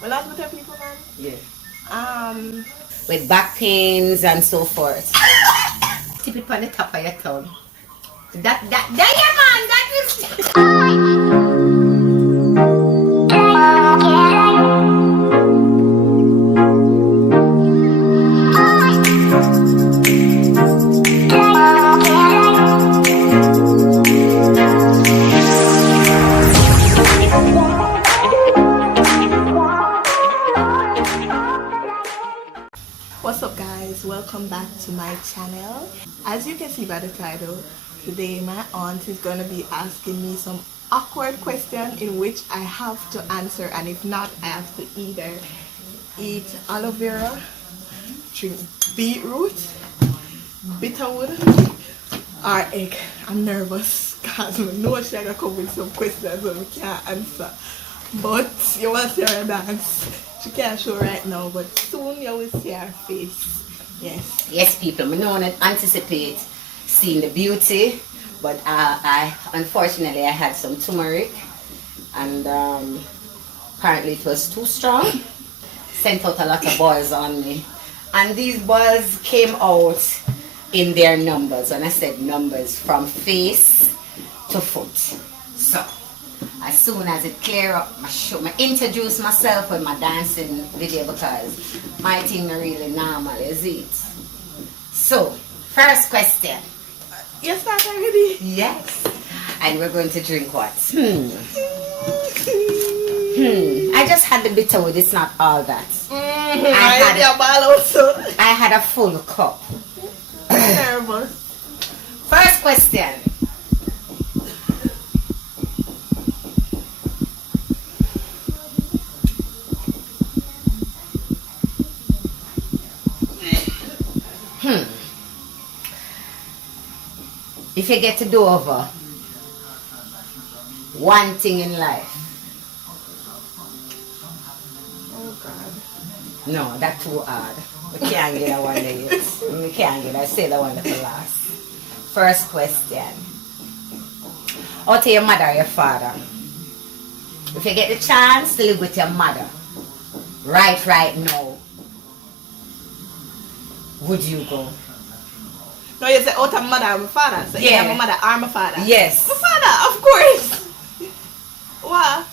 Well, that's what people, man. Yeah. With back pains and so forth. Tip it on the top of your tongue. That, yeah, man, that is... What's up, guys? Welcome back to my channel. As you can see by the title, today my aunt is going to be asking me some awkward questions in which I have to answer, and if not, I have to either eat aloe vera, drink beetroot, bitterwood, or egg. I'm nervous because I know she's going to come with some questions that I can't answer. But you will see her dance. She can't show right now, but soon you will see her face. Yes. Yes, people, I don't anticipate seeing the beauty, but I unfortunately I had some turmeric, and apparently it was too strong. Sent out a lot of boils on me, and these boils came out in their numbers. When I said numbers, from face to foot. So as soon as it clear up, I introduce myself with my dancing video, because my thing not really normal, is it? So, first question. You start already? Yes. And we're going to drink what? I just had the bitterwood, it's not all that. I had a full cup. Nervous. First question. If you get to do over one thing in life. Oh God. No, that's too hard. We can't get that one there yet. We can't get that. I say that one for last. First question. Or to your mother or your father. If you get the chance to live with your mother right now, would you go? No, you say out of mother or my father. So yeah, my mother or my father. Yes. My father, of course. What?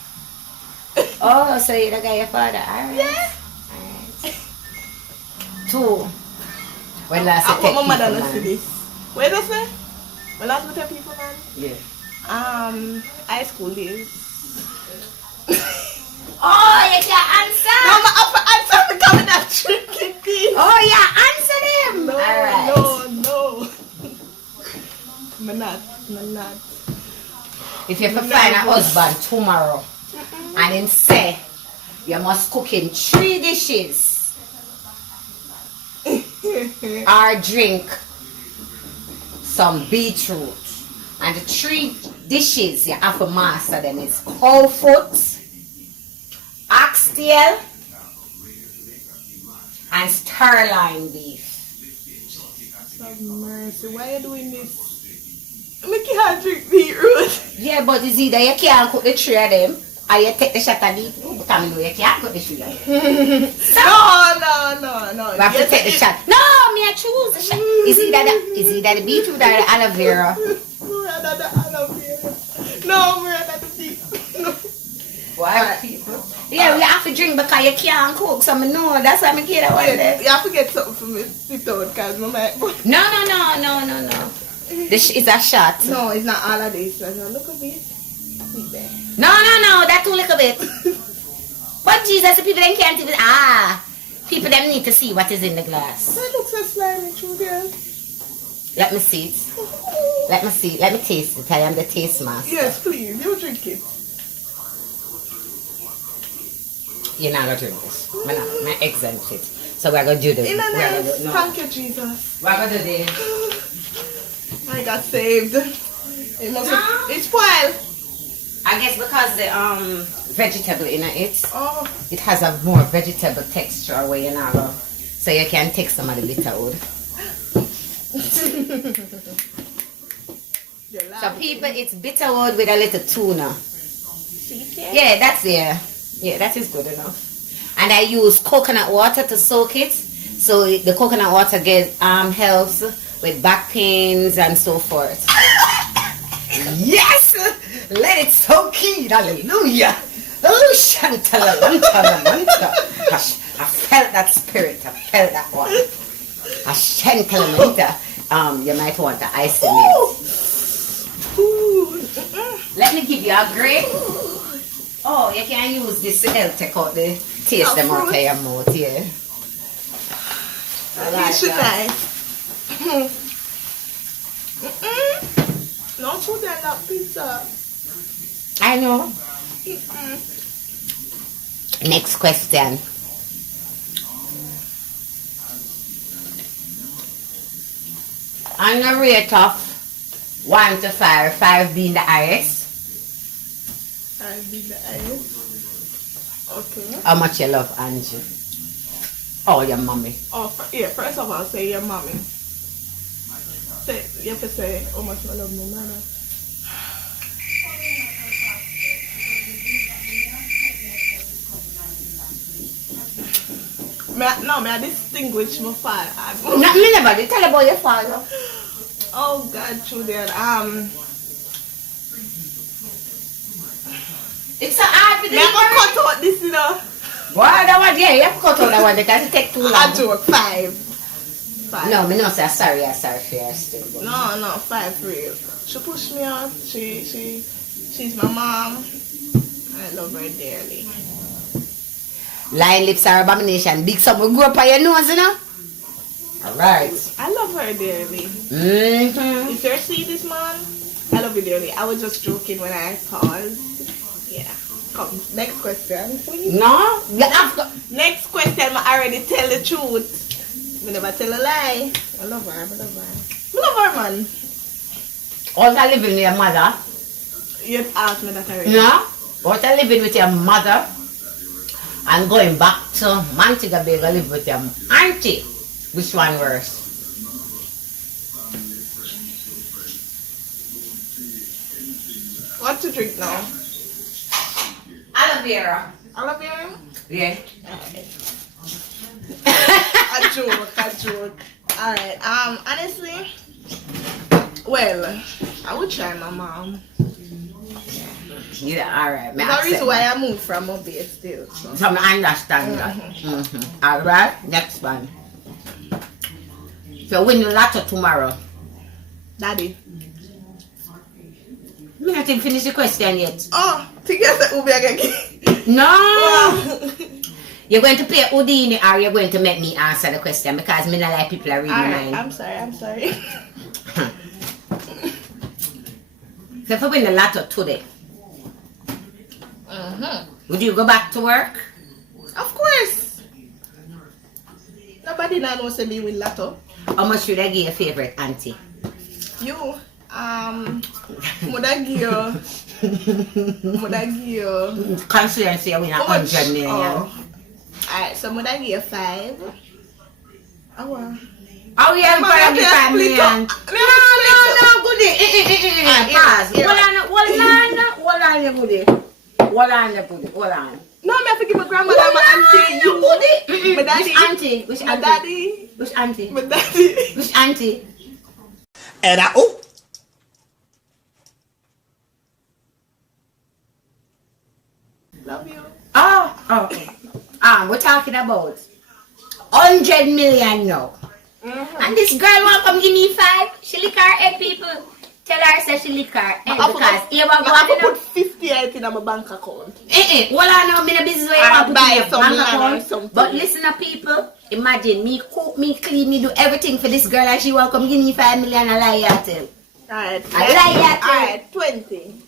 Oh, so you're the guy your father. Alright. Yeah. Alright. Two. Well, last I want my mother to see this. Wait a second. Well, last with people, man. Yeah. High school days. Oh, you can't answer. No, I'm up for answer because I'm not drinking tea. Oh, yeah, answer them. No, alright. No. I'm not. If you find a husband tomorrow and then say you must cook him 3 dishes or drink some beetroot, and the 3 dishes you have to master them is cow foot, oxtail, and sirloin beef. Have mercy, why are you doing this? I can't drink beetroot. Yeah, but it's either you can't cook the 3 of them or you take the shot of beetroot, because I know you can't cook the 3 of them. So, No. You have to take the shot. No, me I choose the shot. Is either the beetroot or the aloe vera? No, the beetroot. No. Why people? Yeah, we have to drink because you can't cook, so I know that's why I'm getting one there. You have to get something for me to sit out, because my mic. No. It's a shot. No, it's not all of this. Look at this. Sit there. No, that's too little bit. But Jesus, the people them can't even, people them need to see what is in the glass. That looks so slimy, true girl. Let me see it. Let me taste it. I am the taste master. Yes, please. You drink it. You're not going to drink this. I'm exempt it. So we're going to do this. Thank you, Jesus. We're going to do this. I got saved. It must have, it's spoiled. I guess because the vegetable in it, Oh. it has a more vegetable texture where you know, so you can take some of the bitterwood. So people, it's bitterwood with a little tuna. Yeah, that's yeah, that is good enough. and I use coconut water to soak it. So the coconut water helps with back pains and so forth. Yes! Let it soak in. Hallelujah. Oh, Shantala, Mantala, Manta. I felt that spirit. I felt that one. Shantala, Manta. You might want the ice in it. Let me give you a grape. Oh, you can use this to help take out the taste them out of your mouth, yeah. This is nice. Not too damn that pizza. I know. Next question. On a rate of 1 to 5, 5 being the highest. 5 being the highest. Okay. How much you love Angie? Oh, your mommy. Oh, yeah. First of all, say your mommy. You have to say how much I love my mother. May I distinguish my father? No, me never did tell about your father. Oh God, children. It's so hard for the I cut out this, you know. What that one? Yeah, you have to cut out that one because it take too long. I joke. 5. No, me no say sorry for your still. No, 5 for real. She pushed me out. She's my mom. I love her dearly. Lying lips are abomination. Big something grew up on your nose, you know? Alright. I love her dearly. If you see this, man, I love you dearly. I was just joking when I paused. Yeah. Come, next question, please. No? Next question, I already tell the truth. I never tell a lie. I love her, I love her, man. Also living with your mother? You asked me that already. No? Also living with your mother and going back to Montego Bay to live with your auntie. Which one worse? What to drink now? Aloe vera. Aloe vera? Yeah. A joke. Alright, honestly, well, I would try my mom. Yeah, alright. That's the reason why I moved from up there still. So I understand that. Alright, next one. So win the lotto tomorrow. Daddy. Me not even finish the question yet. Oh, together Ubi again. No! You're going to play Houdini or you're going to make me answer the question because me not like people are reading mine. I'm sorry. So if I win the lotto today, would you go back to work? Of course. Nobody now knows me win lotto. How much should I give your favorite auntie? You, Moda give you. Consider you win 100 million. Oh. Alright, so Moda give you 5. Oh yeah, I'm gonna give 5 million. No, goodie. Pause. Hold on. No, I have to give my grandmother my auntie. You goodie. My daddy. Which My auntie? daddy. Which auntie? My daddy. Which auntie? And Love you. We're talking about 100 million now. And this girl won't come give me 5. She lick her head, people. Tell her say she lick her head because here we go. I put 50 in my bank account. Well, I know me no business where you want to put in your bank account. But But listen to people. Imagine me cook, me clean, me do everything for this girl and she won't come give me 5 million. I lie you tell. Alright, 20.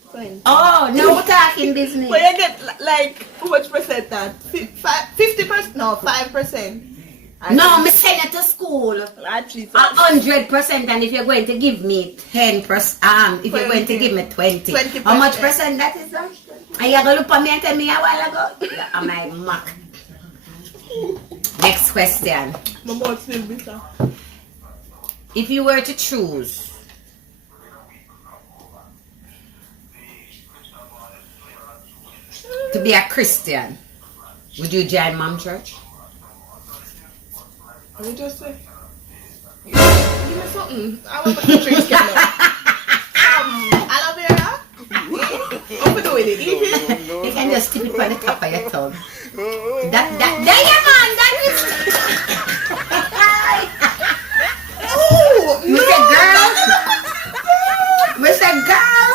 Oh, now we're talking business. But you get like, how much percent that? 50%? No, 5%. No, me send it to school. At least 100%, and if you're going to give me 10%, if you're going to give me 20, 20%. How much percent that is that? And you're going to look at me and tell me a while ago? Am I mock? Next question. My mouth still bitter. If you were to choose to be a Christian Would you join mom church? What you just say? Give me something. I want my drinks coming. Aloe vera. What we do with it? Eat it. You can just tip it by the top of your tongue. That, there you man, that is. Oh, Mr. Girl. Mr. Girl.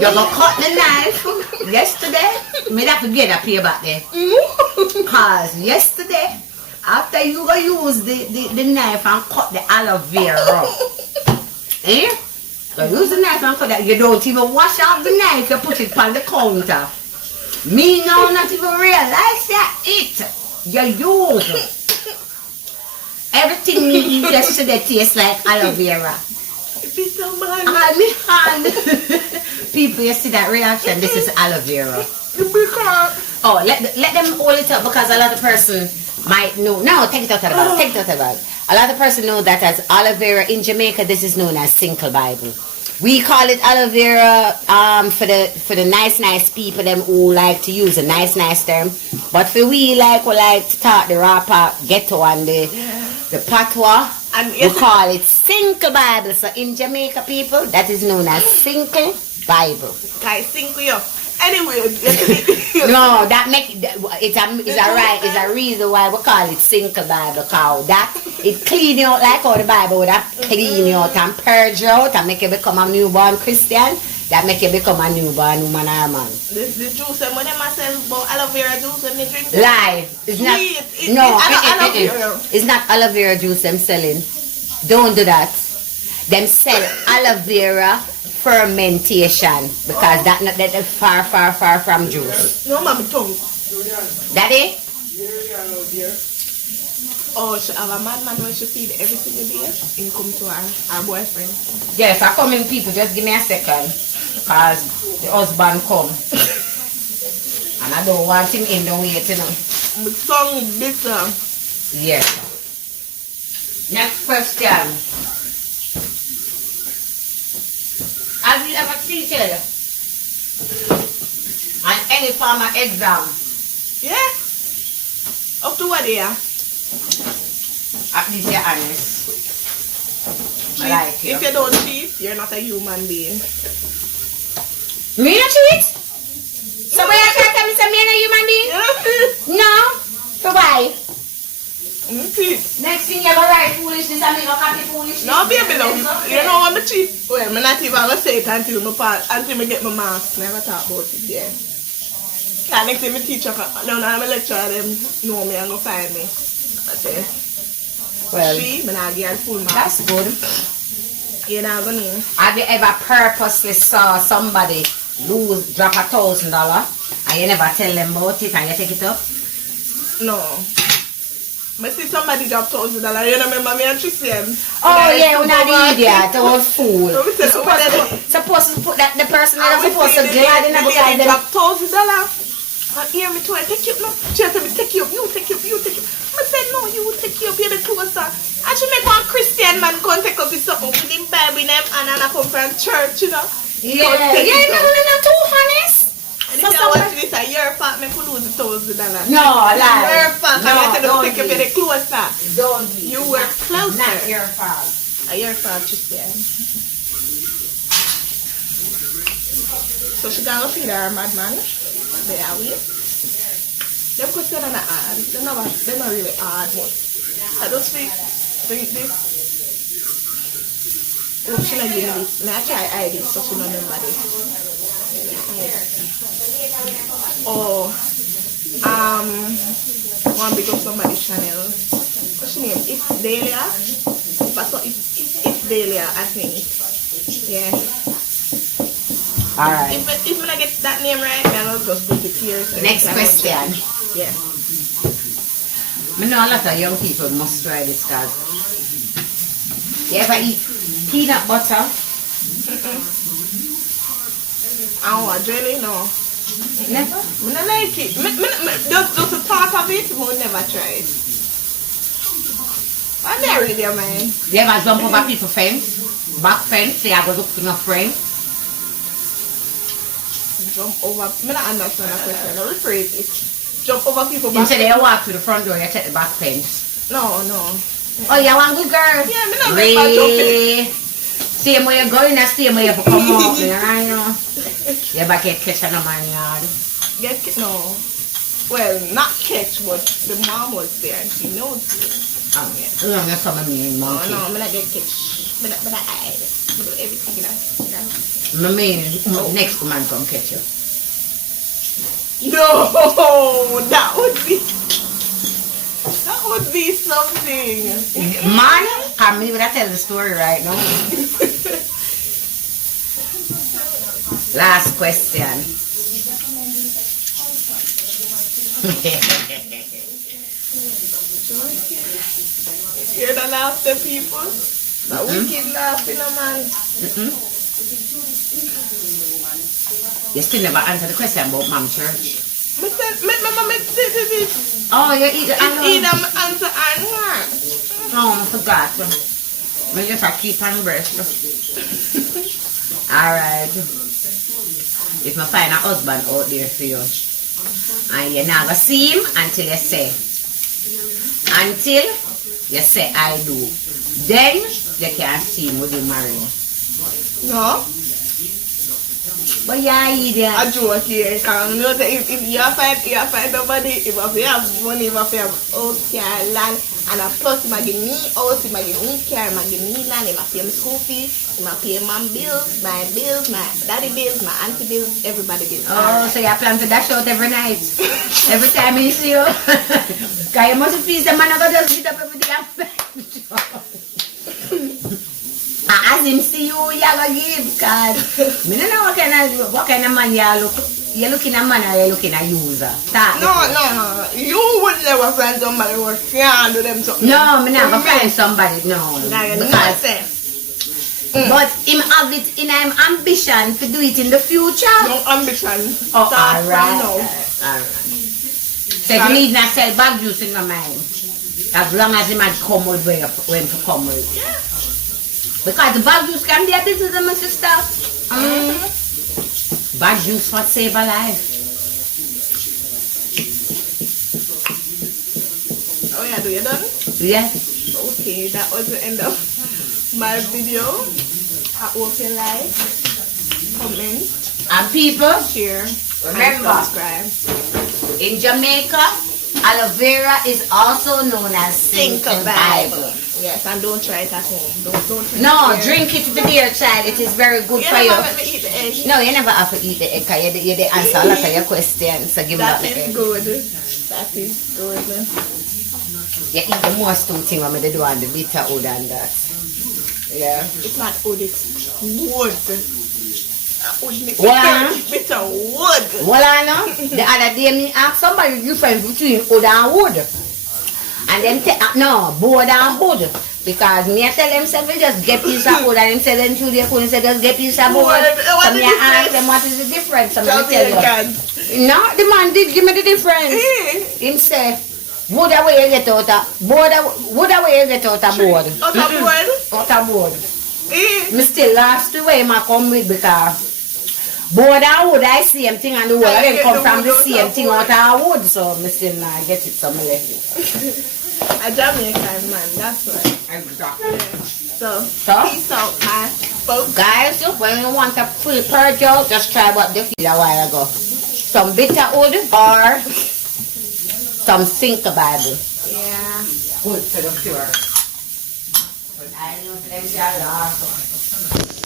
You're gonna cut the knife yesterday. Me have to get a pay back there. Cause yesterday, after you go use the knife and cut the aloe vera, eh? You use the knife and cut that. You don't even wash off the knife. You put it on the counter. Me now not even realize that it. You use everything yesterday tastes like aloe vera. It's so bad. And me hand. People, you see that reaction? This is aloe vera. Oh, let them hold it up because a lot of person might know. No, take it out of the bag. Take it out of the bag. A lot of person know that as aloe vera in Jamaica, this is known as Single Bible. We call it aloe vera for the nice people them who like to use a nice term. But for we like to talk the rapper, ghetto and the patois. And we call it Single Bible. So in Jamaica people, that is known as Single Bible. Guys, single you. Anyway, no, that make it's a reason why we call it Single Bible. Because that it clean you out like how the Bible would have clean you out and purge you out and make you become a newborn Christian. That make you become a newborn woman or man. The juice and when them sell about aloe vera juice when they drink. Lie. It's not. It's not aloe vera juice them selling. Don't do that. Them sell aloe vera fermentation because that is far from juice. No, mommy tongue. Daddy? Oh, she have a madman when she feed every single day. And come to her boyfriend. Yes, I come in people. Just give me a second because the husband come. And I don't want him in the way, you know. My tongue bitter. Yes. Next question. Have you ever cheated on any form of exam? Yeah. Up to what year? At least you're honest. I like you. If you don't cheat, you're not a human being. Me not cheat? So why you can't tell me say me not a human being? No. So why? Next thing you go write foolishness and me go copy foolishness. No, baby, love. You know what I'm cheat? Well, I'm not even going to say it until I get my marks. Never talk about it, yeah. Yeah, next time my teacher, no, I'm a lecturer, them know me and go find me. I say, well, I'm not getting full marks. That's good. You know, I know. Have you ever purposely saw somebody drop $1,000 and you never tell them about it and you take it up? No. I see somebody drop $1,000. You remember me and Tristan? Oh yeah, we're not the idiot. I was fool. Supposed to put that the person that was supposed to glad in the guy drop $1,000. And hear me too. I take you up. No, she said me take you up. You take you up. You take you up. I said no, you take you up. You're the closer. And she make one Christian man go and take up his something with him Bible name and I come from church, you know. Yeah, not too honest. And if you watch this, your fault, me could lose $1,000. No, lie. Your fault, no, I said don't take you very closer. Don't. You were closer. Not your fault. Your fault, Tristan. So she gonna feed her madman. They are weird. Them questions are not hard. They're not really hard, but I just think this. Oh, she not giving this. May I try hide it so she not remember this. Oh, one big of somebody's channel. What's your name? It's Delia. But it's Delia, I think. Yeah. Alright. If I get that name right, then I'll just put it here. So next question. Yeah. I know a lot of young people must try this guys. You ever eat peanut butter? Oh, jelly? No. Never? I don't like it. Just the thought of it, we'll never try it. I'm married there, man. You ever jump over people's fence? Back fence, say I go look for your friend? Jump over. I don't understand that question. No, rephrase it. Jump over people back. Instead you walk to the front door, you take the back fence. No. Oh, you want good girl? Yeah, me not make my jumping. Same way you're going, that's same way you come out there, I know. You back get catch on the man yard. No. Well, not catch, but the mom was there and she knows it. Oh, yeah. That's what I mean, monkey. No, I'm not get catch. But I hide. I do everything, you know. I mean, next man come catch you. No, that would be something. Man, can't believe I tell the story right now. Last question. Hear the laughter, people? That wicked laughing, man. You still never answer the question about Mom Church. Oh, you eat the answer and what? Oh, I forgot. We just have to keep on breast. Alright. If I find a husband out there for you, and you never see him until you say I do, then you can see him with you married. No? But yeah, idiot. I joke here, because you know if you find somebody, if you have money, if you have car, land, and a plus you might give me house, you might give me car, you might give me land, you might pay my school fees, you might pay mom bills, my daddy bills, my auntie bills, everybody bills. Oh, so you plan to dash out every night? Every time you see you? Because you must please the man who just beat up every day and as him see you, you have a give, because I don't know what kind of man you're looking at man or you're looking at user. No. You would never find somebody who can do them something. No, I'm never find somebody, no. But him have it in him ambition to do it in the future. No ambition. Oh, alright. So if you need not sell bag juice in my mind, as long as him had come with when to come with. Yeah. Because the bag juice can be a business, my sister. Bag juice what save a life. Oh yeah, do you done? Yeah. Okay, that was the end of my video. I hope you like, comment, and people, share, remember, and subscribe. In Jamaica, aloe vera is also known as Single Bible. Yes, and don't try it at home. Don't try no, it drink it with dear child. It is very good for you. You never eat the egg. No, you never have to eat the egg because you answer a lot of your questions. So give that me the egg. Good. That is good. You eat the most two things when they do on the bitter wood and that. Yeah. It's not wood, it's wood. Bitter wood. Well, I know. The other day, me asked somebody the difference between wood and wood. And then, board and wood. Because me I tell them, we just get piece of wood. And them say, then through they couldn't say, just get piece of wood. So me I ask them, what is the difference? So me tell you. No, the man did give me the difference. Him say, wood away you get out of board. Wood away you get out of board. Out of board? Out of board. Me still last the way I come with because board and wood I same thing and the wood again come from the same thing out of wood. So me still not get it, so me left it. A Jamaican man, that's right. Exactly. So peace out, my folks. Guys, when you want a free purge out, just try what they did a while ago. Some bitter wood or some Single Bible. Yeah. Good for the pure. But I know them are awesome.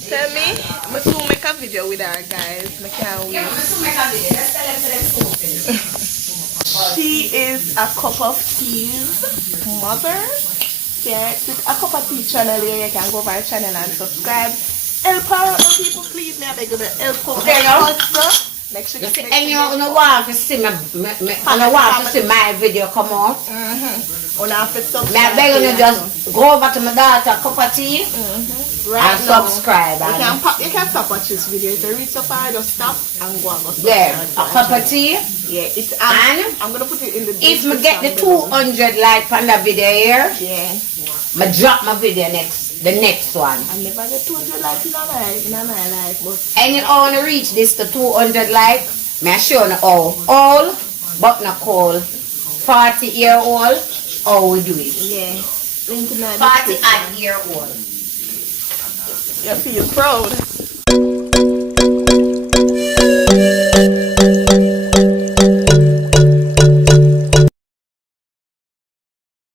Tell me, I'm going to make a video with her, guys. I can't wait. Yeah, I'm going to make a video. Let's tell them. She is a cup of tea's mother. Yeah, it's a cup of tea channel here. You can go over her channel and subscribe. Help her, people, please. May I beg you to help her. Okay, Make sure you see, and you don't want to see my video come out. May I beg you to just go over to my daughter, cup of tea, right and subscribe. You can stop watch this video. If you reach so far, just stop and go and subscribe. Yeah, a cup of tea. Yeah, it's and I'm gonna put it in the if me get the 200 likes on the video here, yeah, me drop my video next the next one. I never get 200 likes in my life, but And you want to reach this to 200 like, may I show you how all but not call 40-year-old how we do it. yeah. Link in the 40 description. odd year old. You feel proud.